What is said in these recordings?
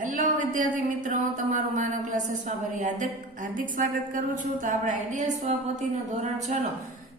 Hello વિદ્યાર્થી મિત્રો. તમારું માનવ ક્લાસીસમાં ફરી હાર્દિક હાર્દિક સ્વાગત કરું છું. તો આપણે આઈડિયલ સ્વપોથીનો ધોરણ છ નો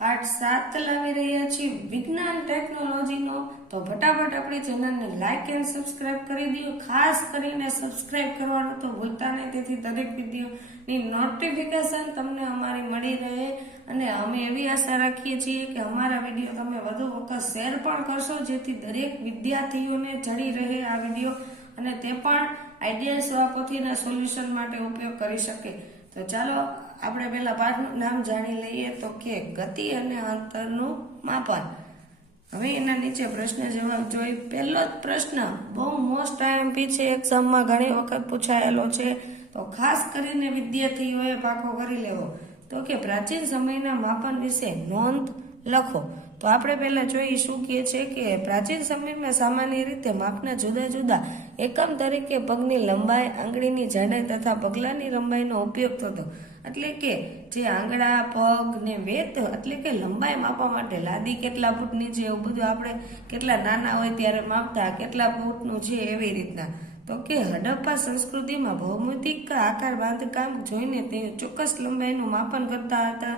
પાઠ સાત લાવી રહ્યા છીએ. વિજ્ઞાન ટેકનોલોજીનો તો ફટાફટ આપણી ચેનલને લાઇક એન્ડ સબસ્ક્રાઇબ કરી દો. ખાસ કરીને સબસ્ક્રાઇબ કરવાનું તો ભૂલતા નહીં. તેથી દરેક વિડીયોની નોટિફિકેશન તમને અમારી મળી રહે. અને અમે એવી આશા રાખીએ છીએ કે અમારા વીડિયો તમે વધુ વખત શેર પણ કરશો. જેથી દરેક વિદ્યાર્થીઓને જડી રહે આ વીડિયો. અને તે પણ આઈડિયલ સભાપતિના સોલ્યુશન માટે ઉપયોગ કરી શકે. તો ચાલો, આપણે પહેલા પાઠનું નામ જાણી લઈએ તો કે ગતિ અને અંતરનું માપન. હવે એના નીચે પ્રશ્ન જવાબ જોઈ પહેલો જ પ્રશ્ન, બહુ મોસ્ટ આઈએમપી છે એક્ઝામમાં ઘણી વખત પૂછાયેલો છે. તો ખાસ કરીને વિદ્યાર્થીઓએ પાકો કરી લેવો. તો કે પ્રાચીન સમયના માપન વિશે નોંધ લખો. તો આપણે પહેલા જોઈએ શું કહે છે કે પ્રાચીન સમયમાં સામાન્ય રીતે માપના જુદા જુદા એકમ તરીકે પગની લંબાઈ, આંગળીની જાડાઈ તથા પગલાની લંબાઈનો ઉપયોગ થતો. એટલે કે જે આંગળા, પગ ને વેત, એટલે કે લંબાઈ માપવા માટે લાદી કેટલા ફૂટની છે એવું બધું આપણે કેટલા નાના હોય ત્યારે માપતા, કેટલા ફૂટનું છે એવી રીતના. તો કે હડપ્પા સંસ્કૃતિમાં ભૌમિતિક આકાર બાંધકામ જોઈને તે ચોક્કસ લંબાઈનું માપન કરતા હતા.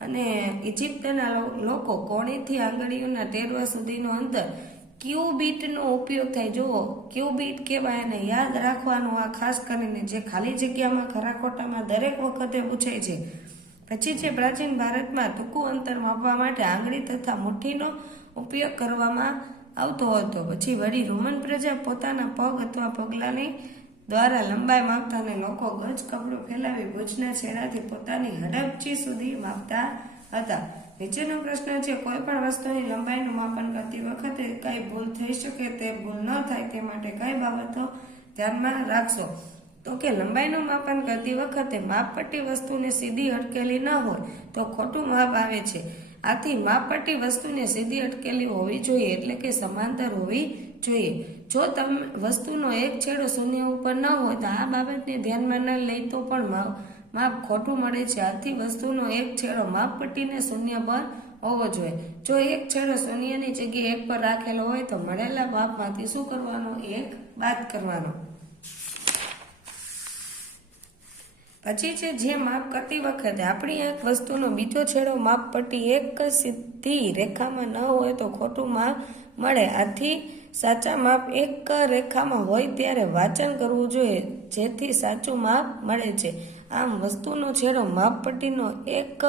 અને ઇજિપ્તના લોકો કોણીથી આંગળીઓના ટેરવા સુધીનો અંતર ક્યુબીટનો ઉપયોગ થાય. જુઓ, ક્યુબીટ કહેવાય અને યાદ રાખવાનું આ ખાસ કરીને જે ખાલી જગ્યામાં ખરાખોટામાં દરેક વખતે પૂછાય છે. પછી છે પ્રાચીન ભારતમાં ટૂંકું અંતર માપવા માટે આંગળી તથા મુઠ્ઠીનો ઉપયોગ કરવામાં આવતો હતો. પછી વળી રોમન પ્રજા પોતાના પગ અથવા પગલાની દ્વારા લંબાઈ માપતા અને લોકો ગજ કપડું ફેલાવી ભુજના છેડાથી પોતાની હડપચી સુધી માપતા હતા. નીચેનો પ્રશ્ન છે, કોઈ પણ વસ્તુની લંબાઈનું માપન કરતી વખતે કઈ ભૂલ થઈ શકે, તે ભૂલ ન થાય તે માટે કઈ બાબતો ધ્યાનમાં રાખશો? તો કે લંબાઈનું માપન કરતી વખતે માપપટ્ટી વસ્તુને સીધી અટકેલી ન હોય, તો ખોટું માપ આવે છે. આથી માપપટ્ટી વસ્તુને સીધી અટકેલી હોવી જોઈએ, એટલે કે સમાંતર હોવી જોઈએ. જો તમે, વસ્તુનો એક છેડો શૂન્ય ઉપર ન હોય તો આ બાબતને ધ્યાનમાં ન લઈ તો પણ માપ ખોટું મળે છે. આથી વસ્તુનો એક છેડો માપ પટ્ટીને શૂન્ય પર હોવો જોઈએ. જો એક છેડો શૂન્યની જગ્યાએ એક પર રાખેલો હોય તો મળેલા માપમાંથી શું કરવાનો? એક બાદ કરવાનો. પછી છે, જે માપ કરતી વખતે આપણી એક વસ્તુનો બીજો છેડો માપ પટ્ટી એક સીધી રેખામાં ન હોય તો ખોટું માપ મળે. આથી સાચા માપ એક રેખામાં હોય ત્યારે વાંચન કરવું જોઈએ. જેથી સાચું માપ મળે છે. આમ વસ્તુનો છેડો માપપટ્ટીનો એક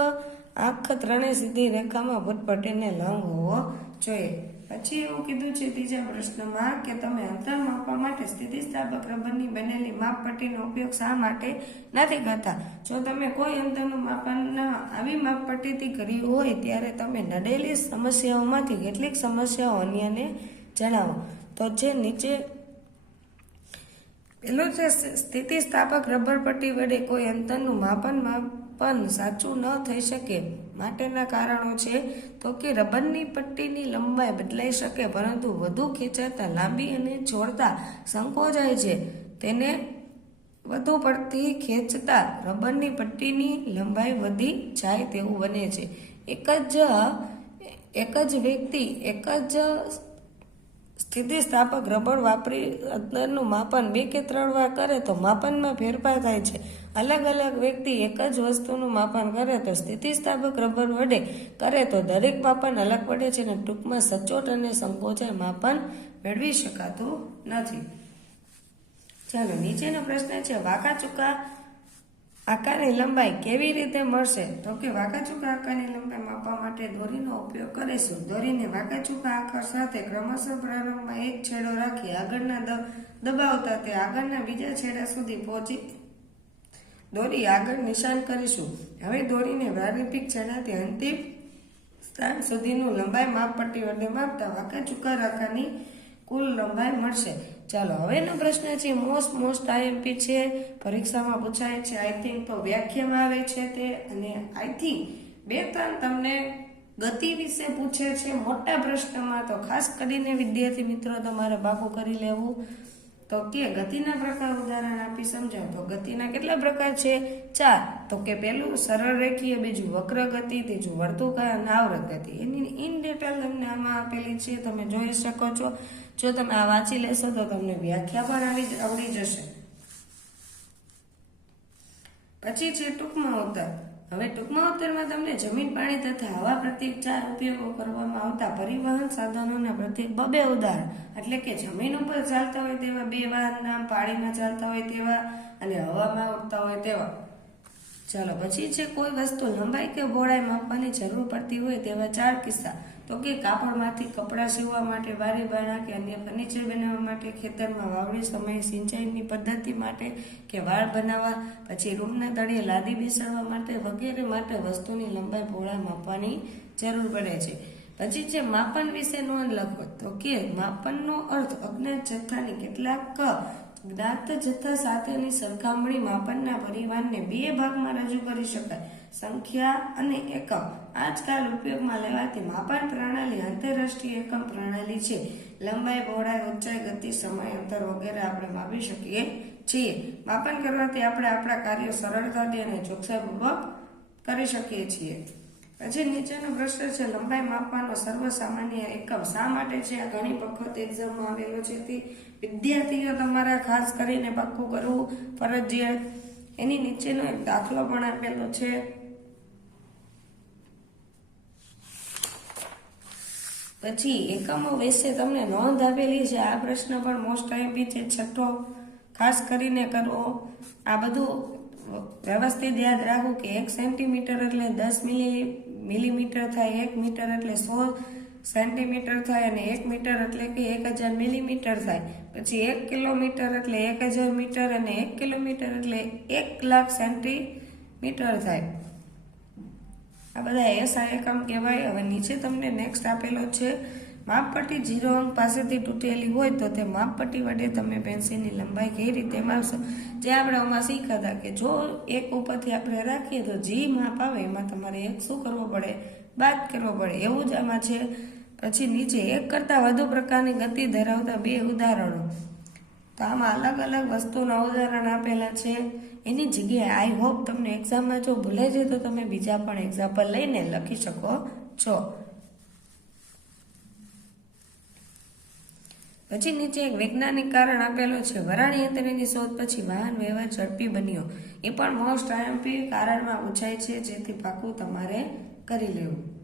આંખ ત્રણેય સીધી રેખામાં ભૂતપટ્ટીને લંબ હોવો જોઈએ. પછી એવું કીધું છે ત્રીજા પ્રશ્નમાં કે તમે અંતર માપવા માટે સ્થિતિસ્થાપક રબરની બનેલી માપપટ્ટીનો ઉપયોગ શા માટે નથી કરતા? જો તમે કોઈ અંતરનું માપન આવી માપપટ્ટીથી કર્યું હોય ત્યારે તમે નડેલી સમસ્યાઓમાંથી કેટલીક સમસ્યાઓ અન્યને જણાવો. તો જે નીચે પેલું છે સ્થિતિસ્થાપક રબર પટ્ટી વડે કોઈ અંતરનું માપન માપન સાચું ન થઈ શકે માટેના કારણો છે તો કે રબરની પટ્ટીની લંબાઈ બદલાઈ શકે, પરંતુ વધુ ખેંચાતા, લાંબી અને છોડતા સંકોચાય છે. તેને વધુ પડતી ખેંચતા રબરની પટ્ટીની લંબાઈ વધી જાય તેવું બને છે. એક જ એક જ વ્યક્તિ, એક જ સ્થિતિસ્થાપક રબર વાપરી અંતરનું માપન બે કે ત્રણ વાર કરે તો માપનમાં ફેરફાર થાય છે. અલગ અલગ વ્યક્તિ એક જ વસ્તુનું માપન કરે તો સ્થિતિસ્થાપક રબર વડે કરે તો દરેક માપન અલગ પડે છે અને ટૂંકમાં સચોટ અને સંકોચાય માપન મેળવી શકાતું નથી. ચાલો, નીચેનો પ્રશ્ન છે, વાંકા ચૂકા આકારની લંબાઈ કેવી રીતે મળશે? તો કે વાંકાચૂકા આકારની લંબાઈ માપવા માટે દોરીનો ઉપયોગ કરીશું. દોરીને વાંકાચૂકા આકાર સાથે ક્રમશઃ પ્રારંભમાં એક છેડો રાખી આગળના દબાવતા તે આગળના બીજા છેડા સુધી પહોંચી દોરી આગળ નિશાન કરીશું. હવે દોરીને પ્રારંભિક છેડાથી અંતિમ સ્થાન સુધીનું લંબાઈ માપપટ્ટી વડે માપતા વાંકાચૂકા આકારની કુલ લંબાઈ મળશે. ચાલો હવેનો પ્રશ્ન છે મોસ્ટ મોસ્ટ આઈએમપી છે, પરીક્ષામાં પૂછાય છે આઈ થિંક તો વ્યાખ્યામાં આવે છે તે, અને આઈ થિંક બે ત્રણ તમને ગતિ વિશે પૂછે છે, મોટા પ્રશ્નમાં તો ખાસ કરીને વિદ્યાર્થી મિત્રો તમારે બાપુ કરી લેવું. તો કે ગતિના પ્રકાર ઉદાહરણ આપી સમજાવ. તો ગતિના કેટલા પ્રકાર છે? ચાર. તો કે પેલું સરળ રેખીય બીજું વક્ર ગતિ ત્રીજું વર્તુકા અને આવૃત ગતિ એની ઇન ડિટેલ તમને આમાં આપેલી છે, તમે જોઈ શકો છો. જો તમે આ વાંચી લેશો તો તમને વ્યાખ્યા પણ આવી આવડી જશે. પછી છે ટૂંકમાં ઉત્તર. હવે ટૂંકમાં ઉત્તરમાં તમને જમીન, પાણી તથા હવા પ્રત્યેક ચાર ઉપયોગો કરવામાં આવતા પરિવહન સાધનોના પ્રત્યેક બબે ઉદાહરણ. એટલે કે જમીન ઉપર ચાલતા હોય તેવા બે વાહન નામ, પાણીમાં ચાલતા હોય તેવા અને હવામાં ઉડતા હોય તેવા. ચાલો, પછી છે કોઈ વસ્તુ લંબાઈ કે પહોળાઈ માપવાની જરૂર પડતી હોય તેવા ચાર કિસ્સા. તો કે કાપડમાંથી કપડાં સીવવા માટે બારી બારા કે અન્ય ફર્નિચર બનાવવા માટે ખેતરમાં વાવણી સમયે સિંચાઈની પદ્ધતિ માટે કે વાળ બનાવવા, પછી રૂમના તળિયે લાદી બેસાડવા માટે વગેરે માટે વસ્તુની લંબાઈ પહોળા માપવાની જરૂર પડે છે. પછી છે માપન વિશે નોંધ લખો, તો કે માપનનો અર્થ અજ્ઞાત જથ્થાની કેટલાક જ્ઞાત જથ્થા સાથેની સરખામણી માપનના પરિવારને બે ભાગમાં રજૂ કરી શકાય. સંખ્યા અને એકમ. આજકાલ ઉપયોગમાં લેવાતી માપન પ્રણાલી આંતરરાષ્ટ્રીય એકમ પ્રણાલી છે. લંબાઈ, પહોળાઈ, ઊંચાઈ, ગતિ, સમય, અંતર વગેરે આપણે માપી શકીએ છીએ. માપન કરવાથી આપણે આપણા કાર્યો સરળતાથી અને ચોકસાઈપૂર્વક કરી શકીએ છીએ. પછી નીચેનો પ્રશ્ન છે, લંબાઈ માપવાનો સર્વસામાન્ય એકમ શા માટે છે? આ ઘણી વખત એક્ઝામમાં આવેલો છે. તે વિદ્યાર્થીઓ તમારા ખાસ કરીને પાક્કું કરવું ફરજિયાત. એની નીચેનો એક દાખલો પણ આપેલો છે. પછી એકમો વિશે તમને નોંધ આપેલી છે. આ પ્રશ્ન પણ મોસ્ટ આઈમ્પી છે છઠ્ઠો, ખાસ કરીને કરવો. આ બધું વ્યવસ્થિત યાદ રાખવું કે એક સેન્ટીમીટર એટલે દસ મિલી મિલીમીટર થાય, એક મીટર એટલે સો સેન્ટીમીટર થાય અને એક મીટર એટલે કે એક હજાર મિલીમીટર થાય. પછી એક કિલોમીટર એટલે એક હજાર મીટર અને એક કિલોમીટર એટલે એક લાખ સેન્ટીમીટર થાય. આ બધા એસઆઈ એકમ કહેવાય. હવે નીચે તમને નેક્સ્ટ આપેલો છે, માપપટ્ટી જીરો અંક પાસેથી તૂટેલી હોય તો તે માપપટ્ટી વડે તમે પેન્સિલની લંબાઈ કઈ રીતે માપશો? જે આપણે આમાં શીખ્યા હતા કે જો એક ઉપરથી આપણે રાખીએ તો જી માપ આવે, એમાં તમારે એક શું કરવો પડે? બાદ કરવો પડે. એવું જ આમાં છે. પછી નીચે એક કરતાં વધુ પ્રકારની ગતિ ધરાવતા બે ઉદાહરણો. તો આમાં અલગ અલગ વસ્તુના ઉદાહરણ આપેલા છે. એની જગ્યાએ આઈ હોપ તમને એક્ઝામમાં જો ભૂલાઈ જાય તો તમે બીજા પણ એક્ઝામ્પલ લઈને લખી શકો છો. પછી નીચે એક વૈજ્ઞાનિક કારણ આપેલું છે. વરાણી યંત્રની શોધ પછી વાહન વ્યવહાર ઝડપી બન્યો. એ પણ મોસ્ટ આઈએમપી કારણમાં પૂછાય છે, જેથી પાકું તમારે કરી લેવું.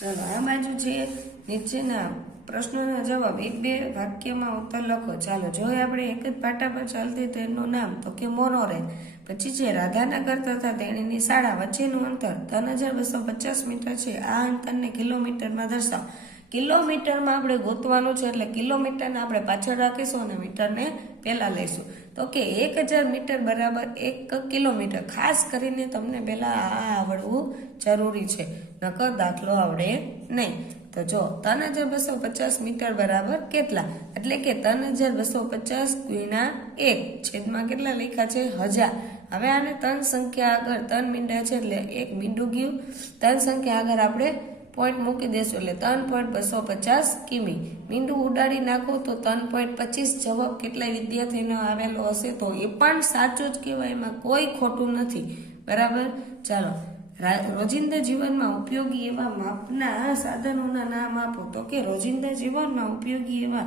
ચલો, આ બાજુ છે. નીચેના પ્રશ્નોના જવાબ એક બે વાક્યમાં ઉત્તર લખો. ચાલો, જો આપણે એક જ પાટા પર ચાલતી ટ્રેનનું નામ તો કે મોનોરેલ પછી છે રાધાનગર તથા તેણીની શાળા વચ્ચેનું અંતર ત્રણ હજાર બસો પચાસ મીટર છે. આ અંતરને કિલોમીટરમાં દર્શાવો. કિલોમીટરમાં આપણે ગોતવાનું છે એટલે કિલોમીટરને આપણે પાછળ રાખીશું અને મીટરને પહેલાં લઈશું. તો કે એક હજાર મીટર બરાબર એક કિલોમીટર. ખાસ કરીને તમને પહેલાં આ આવડવું જરૂરી છે. નકર દાખલો આવડે નહીં. તો જો ત્રણ હજાર બસો પચાસ મીટર બરાબર કેટલા? એટલે કે ત્રણ હજાર બસો પચાસ ગુણ્યા એક, છેદમાં કેટલા લખ્યા છે? હજાર. હવે આને ત્રણ સંખ્યા આગળ ત્રણ મીંડા છે એટલે એક મીંડું ગયું. ત્રણ સંખ્યા આગળ આપણે પોઈન્ટ મૂકી દેશું એટલે ત્રણ પોઈન્ટ બસો પચાસ કિમી. મીંડું ઉડાડી નાખો તો ત્રણ પોઈન્ટ પચીસ જવાબ કેટલા વિદ્યાર્થીનો આવેલો હશે? તો એ પણ સાચું જ કહેવાય, એમાં કોઈ ખોટું નથી. બરાબર? ચાલો. રોજિંદા જીવનમાં ઉપયોગી એવા માપના સાધનોના નામ આપો. તો કે રોજિંદા જીવનમાં ઉપયોગી એવા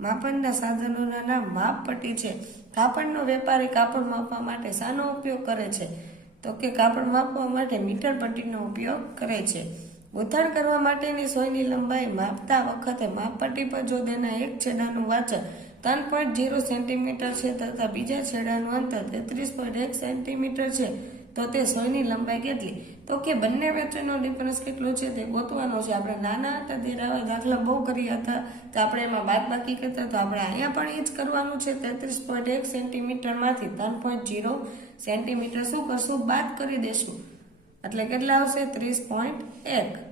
માપનના સાધનોના નામ માપપટ્ટી છે. કાપડનો વેપારી કાપડ માપવા માટે શાનો ઉપયોગ કરે છે? તો કે કાપડ માપવા માટે મીટર પટ્ટીનો ઉપયોગ કરે છે. ગૂંથણ કરવા માટેની સોયની લંબાઈ માપતા વખતે માપપટ્ટી પર જો તેના એક છેડાનું વાંચન ત્રણ પોઈન્ટ જીરો સેન્ટીમીટર છે તથા બીજા છેડાનું અંતર તેત્રીસ પોઈન્ટ એક સેન્ટીમીટર છે. તો તે સોયની લંબાઈ કેટલી? તો કે બંને વચ્ચેનો ડિફરન્સ કેટલો છે તે ગોતવાનો છે. આપણે નાના હતા ત્યારે દાખલા બહુ કર્યા હતા. તો આપણે એમાં બાદ બાકી કરતા તો આપણે અહીંયા પણ એ જ કરવાનું છે. તેત્રીસ પોઈન્ટ એક સેન્ટીમીટરમાંથી ત્રણ પોઈન્ટ જીરો સેન્ટીમીટર શું કરશું? બાદ કરી દેશું. એટલે કેટલા આવશે? ત્રીસ પોઈન્ટ એક.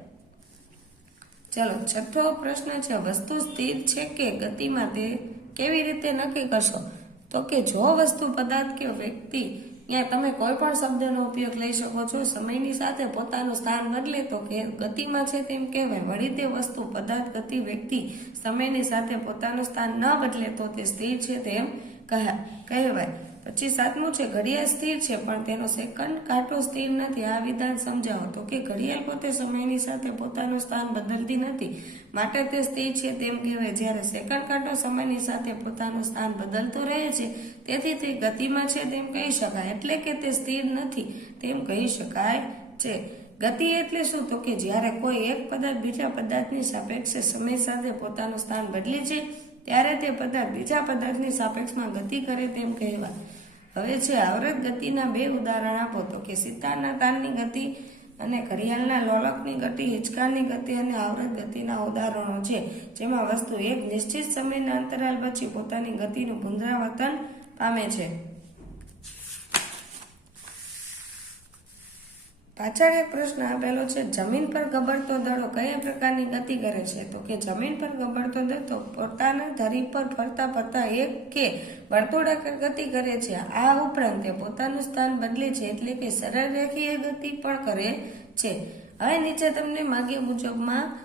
ચલો, છઠ્ઠો પ્રશ્ન છે. વસ્તુ સ્થિર છે કે ગતિમાં તે કેવી રીતે નક્કી કરશો? તો કે જો વસ્તુ પદાર્થ કે વ્યક્તિ ત્યાં તમે કોઈ પણ શબ્દનો ઉપયોગ લઈ શકો છો, સમયની સાથે પોતાનું સ્થાન બદલે તો કે ગતિમાં છે તેમ કહેવાય. વળી તે વસ્તુ પદાર્થ ગતિ વ્યક્તિ સમયની સાથે પોતાનું સ્થાન ન બદલે તો તે સ્થિર છે તેમ કહા- કહેવાય. પછી સાતમું છે, ઘડિયાળ સ્થિર છે, પણ તેનો સેકન્ડ કાંટો સ્થિર નથી. આ વિધાન સમજાવો તો કે ઘડિયાળ પોતે સમયની સાથે પોતાનું સ્થાન બદલતી નથી. માટે તે સ્થિર છે તેમ કહેવાય. જ્યારે સેકન્ડ કાંટો સમયની સાથે પોતાનું સ્થાન બદલતો રહે છે, તેથી તે ગતિમાં છે તેમ કહી શકાય. એટલે કે તે સ્થિર નથી તેમ કહી શકાય છે. ગતિ એટલે શું? તો કે જ્યારે કોઈ એક પદાર્થ બીજા પદાર્થની સાપેક્ષે સમય સાથે પોતાનું સ્થાન બદલે છે, ત્યારે તે પદાર્થ બીજા પદાર્થની સાપેક્ષમાં ગતિ કરે તેમ કહેવાય. હવે છે, આવ્રત ગતિના બે ઉદાહરણ આપો તો કે સિતારના તારની ગતિ અને ઘડિયાળના લોલકની ગતિ, હિંચકાની ગતિ અને આવ્રત ગતિના ઉદાહરણો છે. જેમાં વસ્તુ એક, નિશ્ચિત સમયના અંતરાલ પછી પોતાની ગતિનું પુનરાવર્તન પામે છે. પાછળ એક પ્રશ્ન આપેલો છે, જમીન પર ગબડતો દડો કયા પ્રકારની ગતિ કરે છે? તો કે જમીન પર ગબડતો દડો પોતાના ધરી પર ફરતા ફરતા એક કે વર્તુળાકાર ગતિ કરે છે. આ ઉપરાંત તે પોતાનું સ્થાન બદલે છે એટલે કે સરળ રેખીય ગતિ પણ કરે છે. હવે નીચે તમને માગ્યા મુજબમાં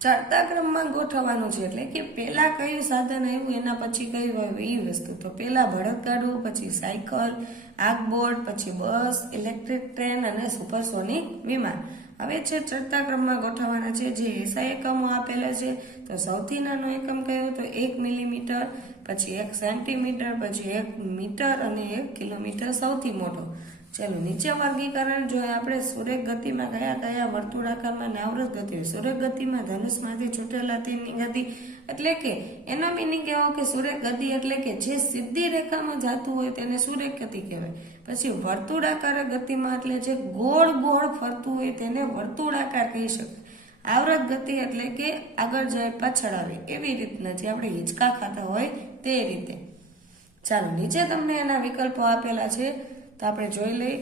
ચડતા ક્રમમાં ગોઠવવાનું છે એટલે કે પહેલાં કયું સાધન આવ્યું, એના પછી કયું આવ્યું એ વસ્તુ. તો પહેલાં બળદગાડું પછી સાયકલ આગબોર્ડ પછી બસ, ઇલેક્ટ્રિક ટ્રેન અને સુપરસોનિક વિમાન. હવે છે ચડતા ક્રમમાં ગોઠવવાના છે, જે એસા એકમો આપેલા છે. તો સૌથી નાનો એકમ કયો? તો એક મિલીમીટર. પછી એક સેન્ટીમીટર પછી એક મીટર અને એક કિલોમીટર સૌથી મોટો. ચાલો, નીચે વર્ગીકરણ જોઈએ આપણે સુરેખ ગતિમાં કયા કયા વર્તુળાકારમાં નાવૃત ગતિ સુરેખ ગતિમાં ધનુષમાંથી છૂટેલા તીરની ગતિ એટલે કે એનો મિનિંગ એવો કે સુરેખ ગતિ એટલે કે જે સીધી રેખામાં જતું હોય તેને સુરેખ ગતિ કહેવાય. પછી વર્તુળાકાર ગતિમાં એટલે જે ગોળ ગોળ ફરતું હોય તેને વર્તુળાકાર કહી શકાય. આવૃત ગતિ એટલે કે આગળ જાય પાછળ આવે. એવી રીતના જે આપણે હિંચકા ખાતા હોય તે રીતે. ચાલો, નીચે તમને એના વિકલ્પો આપેલા છે, તો આપણે જોઈ લઈ.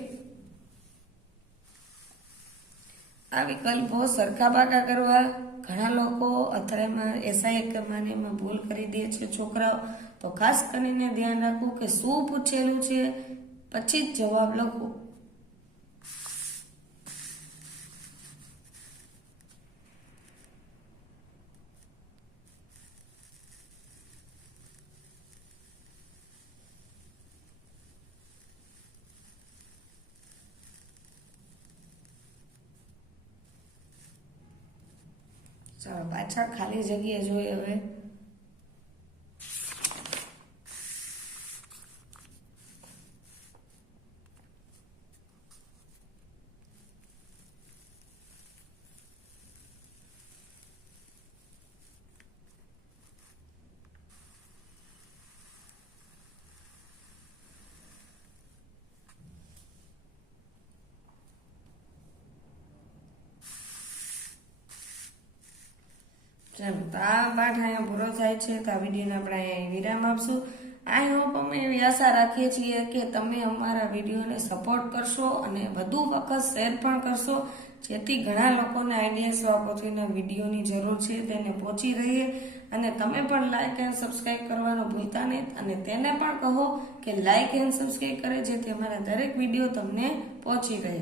આ વિકલ્પો સરખા બાકા કરવા. ઘણા લોકો અથડામાં એસઆઈ કરવાને એમાં ભૂલ કરી દે છે છોકરાઓ. તો ખાસ કરીને ધ્યાન રાખવું કે શું પૂછેલું છે, પછી જ જવાબ લખો ચાલો પાછળ ખાલી જગ્યા જોઈએ હવે. ચાલો તો આ પાઠ અહીંયા પૂરો થાય છે. તો આ વિડીયોને આપણે અહીંયા વિરામ આપશું. આઈ હોપ અમે એવી આશા રાખીએ છીએ કે તમે અમારા વિડીયોને સપોર્ટ કરશો અને વધુ વખત શેર પણ કરશો. જેથી ઘણા લોકોને આઈડિયા સ્વાપોથીના વિડીયોની જરૂર છે. તેને પહોંચી રહીએ. અને તમે પણ લાઇક એન્ડ સબસ્ક્રાઇબ કરવાનું ભૂલતા નહીં. અને તેને પણ કહો કે લાઇક એન્ડ સબસ્ક્રાઇબ કરે, જેથી અમારા દરેક વીડિયો તમને પહોંચી રહે.